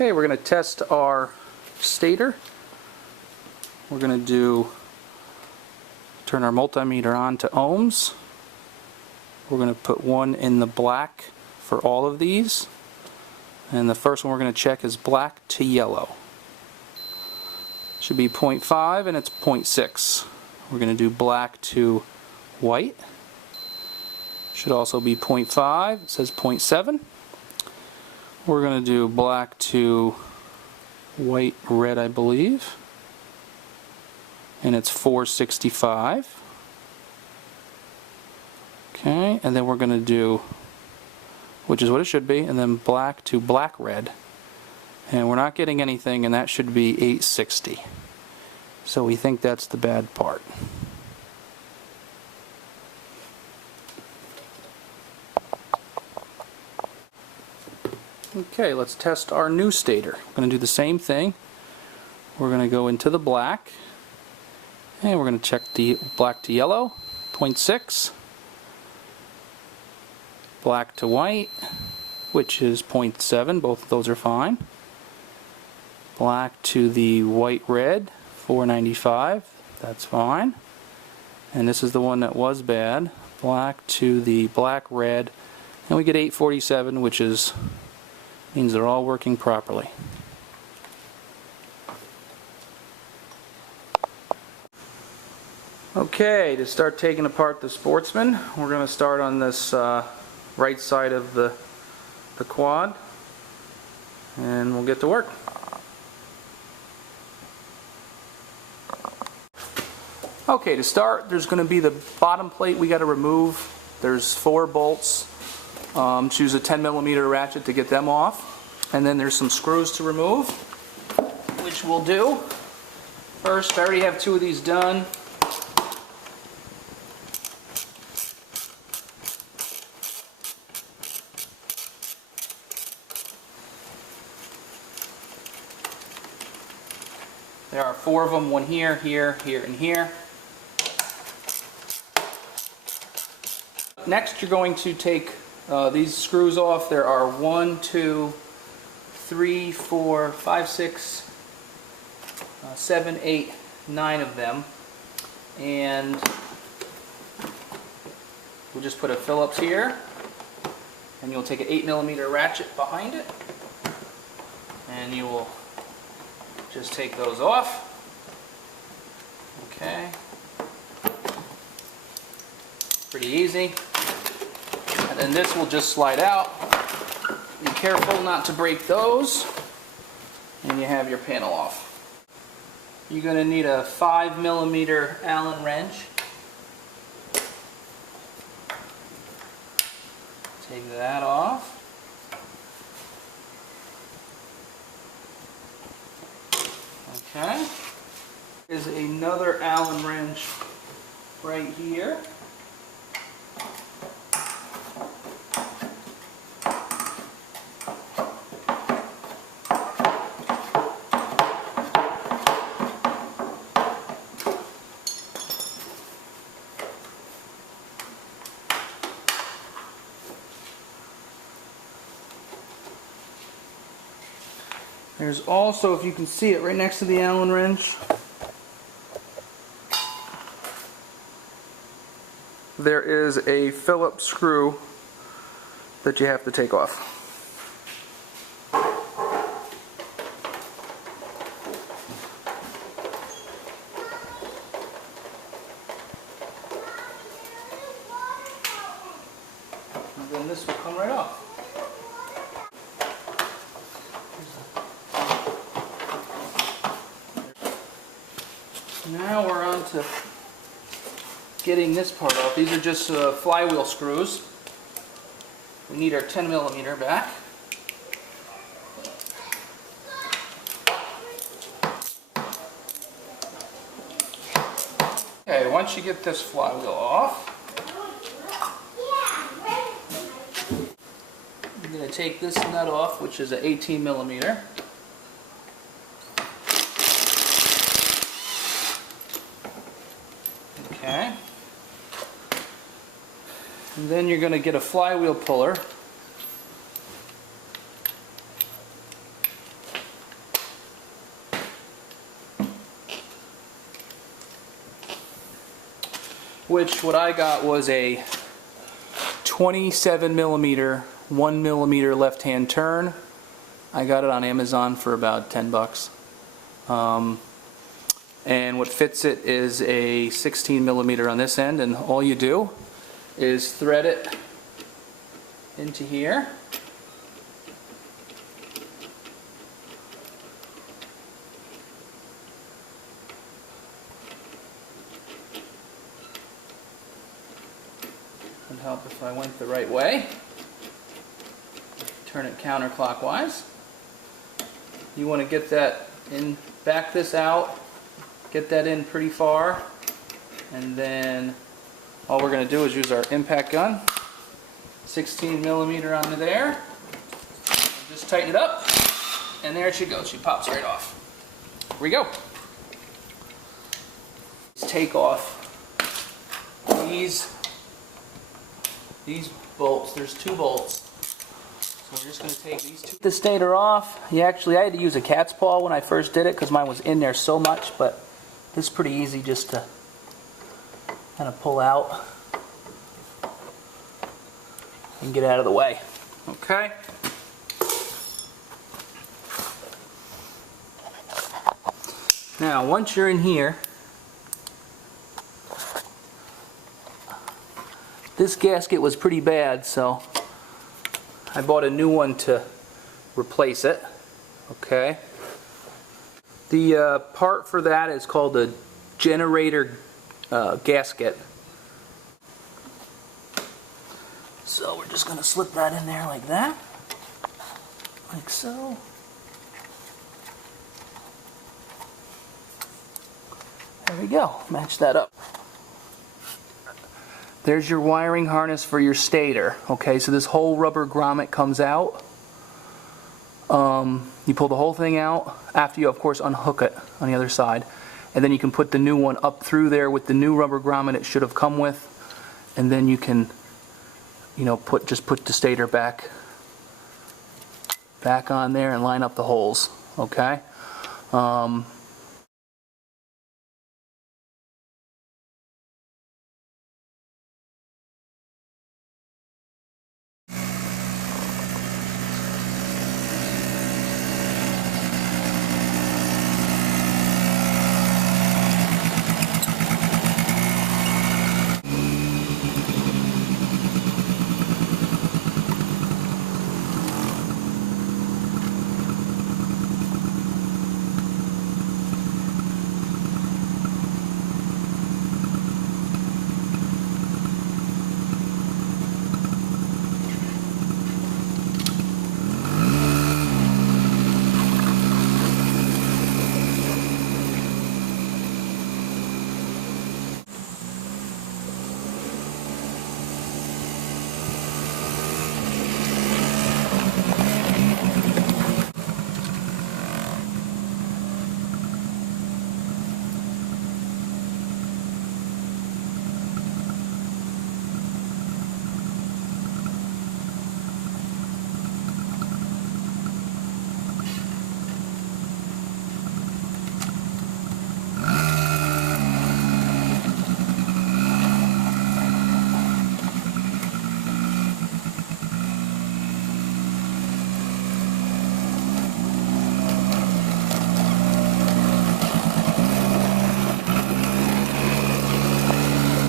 Okay, we're going to test our stator. We're going to turn our multimeter on to ohms. We're going to put one in the black for all of these. And the first one we're going to check is black to yellow. Should be 0.5 and it's 0.6. We're going to do black to white. Should also be 0.5. It says 0.7. We're going to do black to white red, I believe. And it's 465. Okay, and then we're going to do, which is what it should be, and then black to black red. And we're not getting anything, and that should be 860. So we think that's the bad part. Okay, let's test our new stator. We're going to do the same thing. We're going to go into the black, and we're going to check the black to yellow, 0.6. Black to white, which is 0.7. Both of those are fine. Black to the white red, 495. That's fine. And this is the one that was bad. Black to the black red, and we get 847, which means they're all working properly. Okay, to start taking apart the Sportsman, we're going to start on this right side of the quad, and we'll get to work. Okay, to start, there's going to be the bottom plate we got to remove. There's 4 bolts. Choose a 10mm ratchet to get them off. And then there's some screws to remove, which we'll do. First, I already have 2 of these done. There are 4 of them, one here, here, here, and here. Next, you're going to take these screws off. There are 1, 2, 3, 4, 5, 6, 7, 8, 9 of them. And we'll just put a Phillips here. And you'll take an 8mm ratchet behind it. And you will just take those off. Okay. Pretty easy. And then this will just slide out. Be careful not to break those. And you have your panel off. You're going to need a 5mm Allen wrench. Take that off. Okay. There's another Allen wrench right here. There's also, if you can see it, right next to the Allen wrench, there is a Phillips screw that you have to take off. And then this will come right off. Now we're on to getting this part off. These are just flywheel screws. We need our 10mm back. Okay, once you get this flywheel off, you're going to take this nut off, which is an 18mm. Okay. And then you're going to get a flywheel puller. which what I got was a 27 millimeter, 1 millimeter left-hand turn. I got it on Amazon for about 10 bucks. And what fits it is a 16 millimeter on this end, and all you do is thread it into here. Would help if I went the right way. Turn it counterclockwise. You want to get that in, back this out, get that in pretty far, and then all we're going to do is use our impact gun. 16 millimeter onto there. Just tighten it up, and there she goes. She pops right off. Here we go. Let's take off these bolts. There's 2 bolts. So we're just going to take these 2. The stator off. I had to use a cat's paw when I first did it because mine was in there so much, but this is pretty easy just to kind of pull out and get out of the way. Okay. Now, once you're in here, this gasket was pretty bad, so I bought a new one to replace it. Okay. The part for that is called a generator gasket. So we're just going to slip that in there like that. Like so. There we go. Match that up. There's your wiring harness for your stator. Okay, so this whole rubber grommet comes out. You pull the whole thing out after you, of course, unhook it on the other side. And then you can put the new one up through there with the new rubber grommet it should have come with. And then you can, you know, just put the stator back on there and line up the holes. Okay?